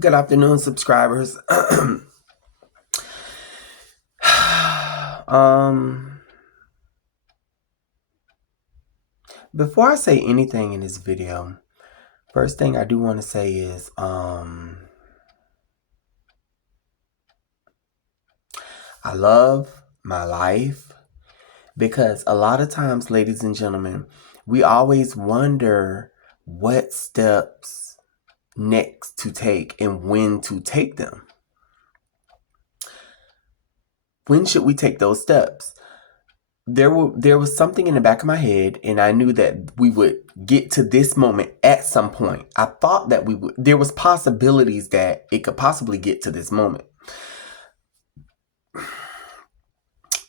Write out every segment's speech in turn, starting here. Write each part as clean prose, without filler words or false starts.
Good afternoon, subscribers. um, Before I say anything in this video, first thing I do want to say is, I love my life because a lot of times, ladies and gentlemen, we always wonder what steps next to take and when to take them. When should we take those steps? There was something in the back of my head, and I knew that we would get to this moment at some point. I thought that there was possibilities that it could possibly get to this moment,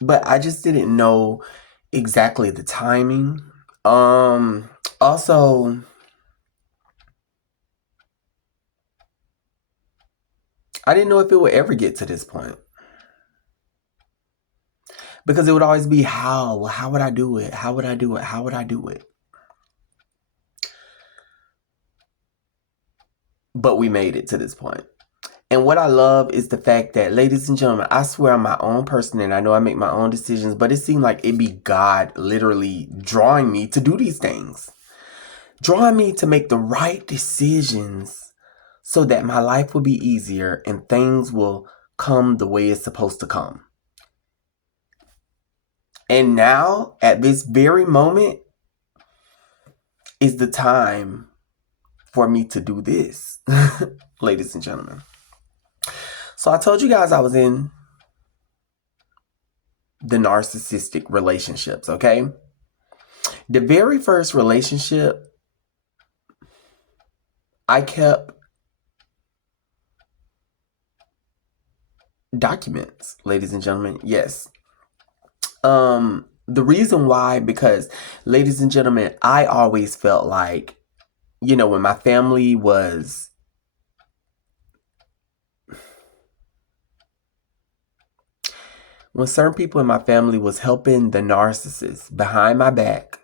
but I just didn't know exactly the timing. Also, I didn't know if it would ever get to this point because it would always be how would I do it? How would I do it? How would I do it? But we made it to this point. And what I love is the fact that, ladies and gentlemen, I swear I'm my own person and I know I make my own decisions, but it seemed like it be God literally drawing me to do these things. Drawing me to make the right decisions so that my life will be easier and things will come the way it's supposed to come. And now, at this very moment, is the time for me to do this, ladies and gentlemen. So I told you guys I was in the narcissistic relationships, okay? The very first relationship, I kept documents, ladies and gentlemen. Yes. The reason why, because, ladies and gentlemen, I always felt like, when my family was when certain people in my family was helping the narcissist behind my back,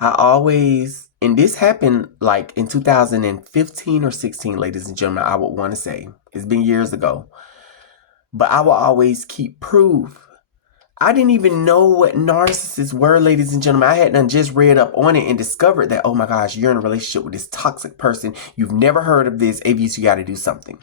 I always, and this happened like in 2015 or 16, ladies and gentlemen, I would want to say. It's been years ago. But I will always keep proof. I didn't even know what narcissists were, ladies and gentlemen. I hadn't just read up on it and discovered that, oh my gosh, you're in a relationship with this toxic person. You've never heard of this. Avias, you got to do something.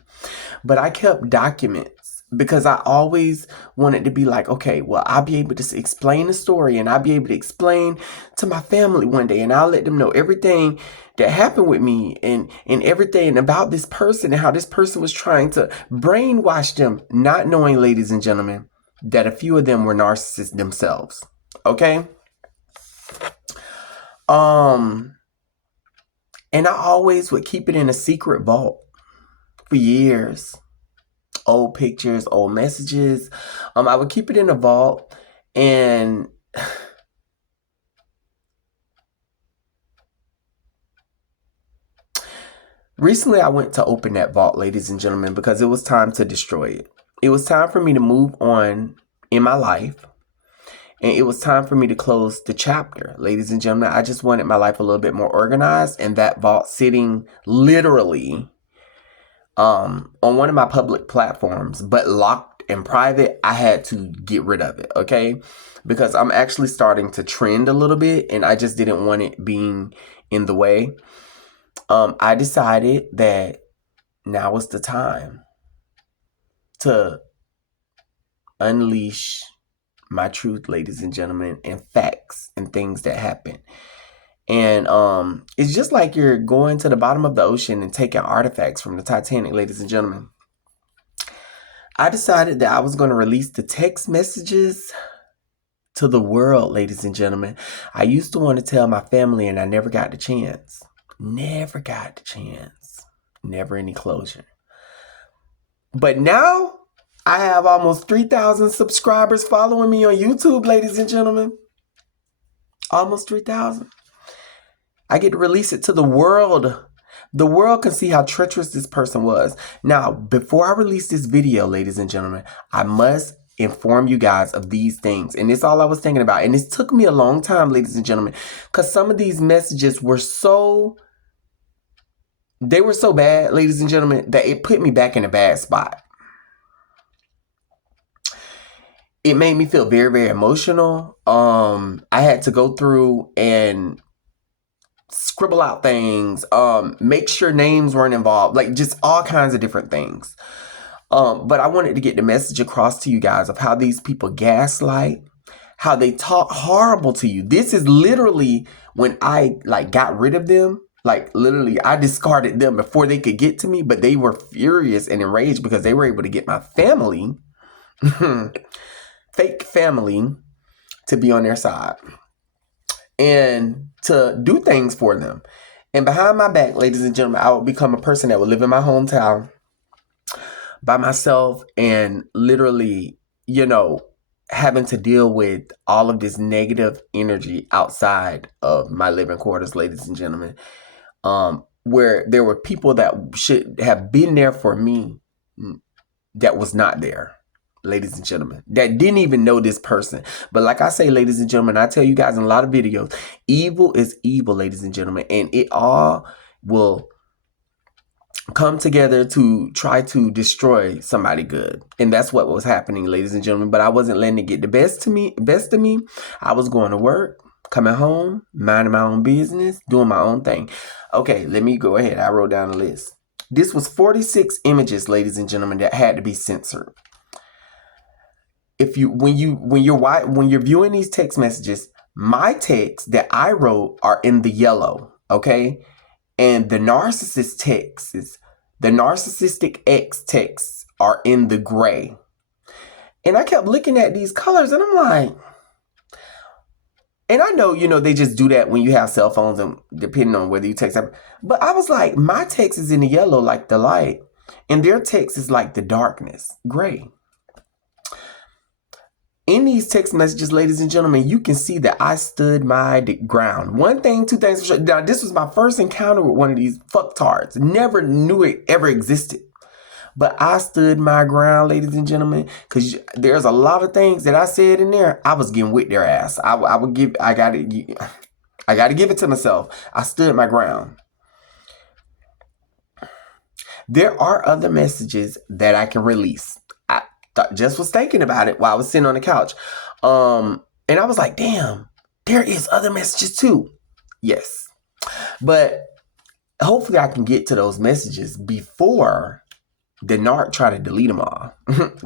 But I kept documents because I always wanted to be like, okay, well, I'll be able to explain the story and I'll be able to explain to my family one day and I'll let them know everything that happened with me and everything about this person and how this person was trying to brainwash them, not knowing, ladies and gentlemen, that a few of them were narcissists themselves. Okay? And I always would keep it in a secret vault for years. Old pictures, old messages. I would keep it in a vault, and recently I went to open that vault, ladies and gentlemen, because it was time to destroy it. It was time for me to move on in my life, and it was time for me to close the chapter, ladies and gentlemen. I just wanted my life a little bit more organized, and that vault sitting literally on one of my public platforms, but locked and private, I had to get rid of it, okay? Because I'm actually starting to trend a little bit, and I just didn't want it being in the way. I decided that now was the time to unleash my truth, ladies and gentlemen, and facts and things that happen. And it's just like you're going to the bottom of the ocean and taking artifacts from the Titanic, ladies and gentlemen. I decided that I was going to release the text messages to the world, ladies and gentlemen. I used to want to tell my family, and I never got the chance. Never got the chance. Never any closure. But now I have almost 3,000 subscribers following me on YouTube, ladies and gentlemen. Almost 3,000. I get to release it to the world. The world can see how treacherous this person was. Now, before I release this video, ladies and gentlemen, I must inform you guys of these things. And it's all I was thinking about. And this took me a long time, ladies and gentlemen, because some of these messages were so They were so bad, ladies and gentlemen, that it put me back in a bad spot. It made me feel very, very emotional. I had to go through and scribble out things, make sure names weren't involved, like just all kinds of different things. But I wanted to get the message across to you guys of how these people gaslight, how they talk horrible to you. This is literally when I got rid of them. Like literally, I discarded them before they could get to me, but they were furious and enraged because they were able to get my family, fake family, to be on their side and to do things for them. And behind my back, ladies and gentlemen, I would become a person that would live in my hometown by myself and literally, having to deal with all of this negative energy outside of my living quarters, ladies and gentlemen, where there were people that should have been there for me that was not there, ladies and gentlemen, that didn't even know this person. But like I say, ladies and gentlemen, I tell you guys in a lot of videos, evil is evil, ladies and gentlemen, and it all will come together to try to destroy somebody good. And that's what was happening, ladies and gentlemen. But I wasn't letting it get the best of me. I was going to work, coming home, minding my own business, doing my own thing. Okay, let me go ahead. I wrote down a list. This was 46 images, ladies and gentlemen, that had to be censored. When you're viewing these text messages, my texts that I wrote are in the yellow, okay? And the narcissist texts, the narcissistic X texts are in the gray. And I kept looking at these colors and I'm like, and I know, they just do that when you have cell phones and depending on whether you text them. But I was like, my text is in the yellow like the light and their text is like the darkness, gray. In these text messages, ladies and gentlemen, you can see that I stood my ground. One thing, two things for sure. Now, this was my first encounter with one of these fucktards. Never knew it ever existed. But I stood my ground, ladies and gentlemen, because there's a lot of things that I said in there. I was getting with their ass. I got to give it to myself. I stood my ground. There are other messages that I can release. Just was thinking about it while I was sitting on the couch. And I was like, damn, there is other messages too. Yes. But hopefully I can get to those messages before the narc try to delete them all.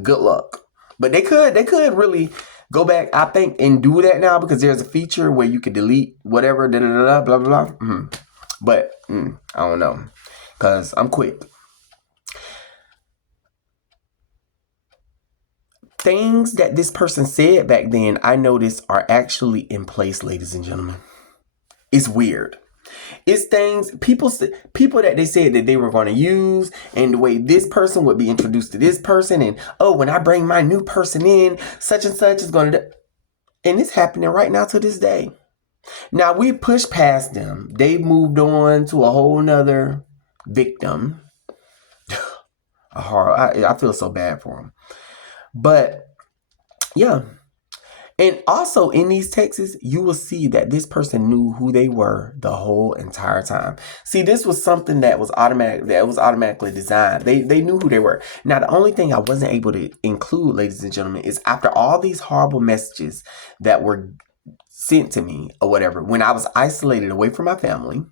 Good luck. But they could really go back, I think, and do that now because there's a feature where you could delete whatever, blah, blah, blah. But I don't know because I'm quick. Things that this person said back then, I noticed are actually in place, ladies and gentlemen. It's weird. It's things, people that they said that they were going to use and the way this person would be introduced to this person. And, when I bring my new person in, such and such is going to, and it's happening right now to this day. Now we pushed past them. They moved on to a whole nother victim. I feel so bad for them. But yeah, and also in these texts, you will see that this person knew who they were the whole entire time. See, this was something that was automatically designed. They knew who they were. Now, the only thing I wasn't able to include, ladies and gentlemen, is after all these horrible messages that were sent to me or whatever, when I was isolated away from my family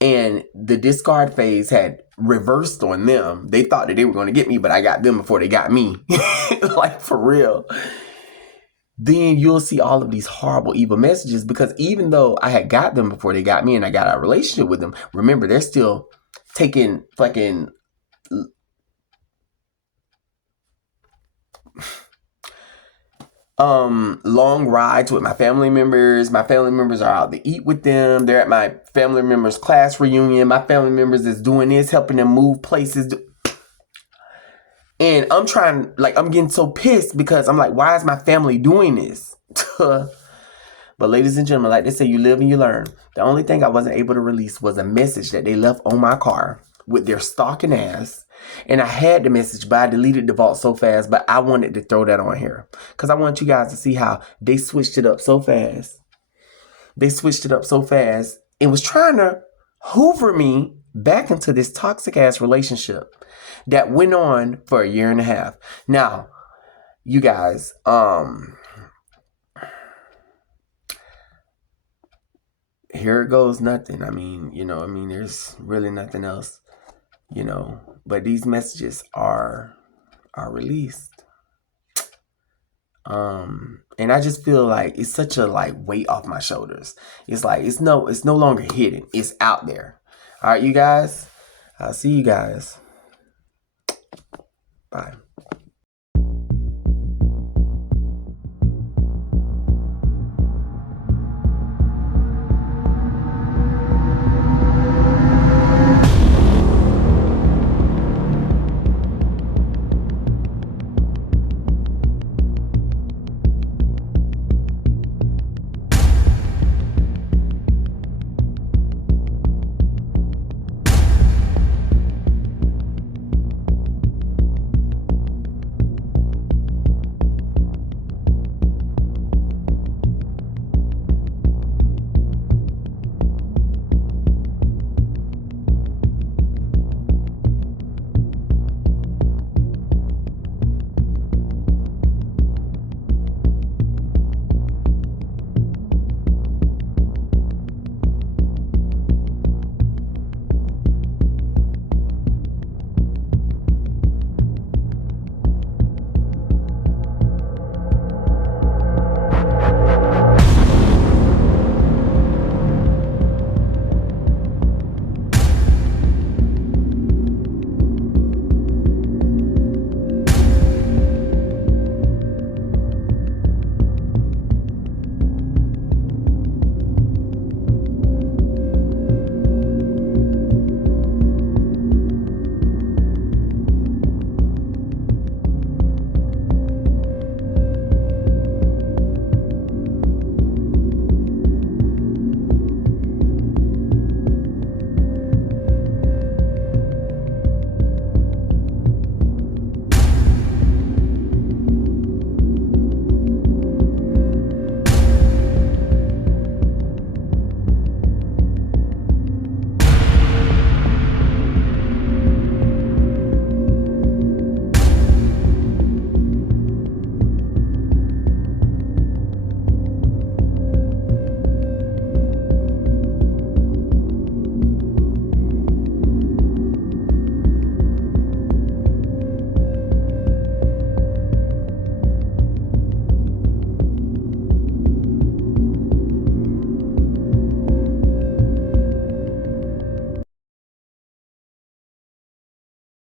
and the discard phase had reversed on them. They thought that they were going to get me, but I got them before they got me. Like, for real. Then you'll see all of these horrible, evil messages because even though I had got them before they got me and I got a relationship with them, remember, they're still taking fucking long rides with my family members. My family members are out to eat with them. They're at my family members' class reunion. My family members is doing this, helping them move places. And I'm getting so pissed because I'm like, why is my family doing this? But ladies and gentlemen, like they say, you live and you learn. The only thing I wasn't able to release was a message that they left on my car with their stalking ass. And I had the message, but I deleted the vault so fast. But I wanted to throw that on here because I want you guys to see how they switched it up so fast. They switched it up so fast and was trying to hoover me back into this toxic ass relationship that went on for a year and a half. Now, you guys, here it goes nothing. I mean, there's really nothing else, but these messages are released. And I just feel like it's such a weight off my shoulders. It's like it's no longer hidden. It's out there. All right, you guys. I'll see you guys. Bye.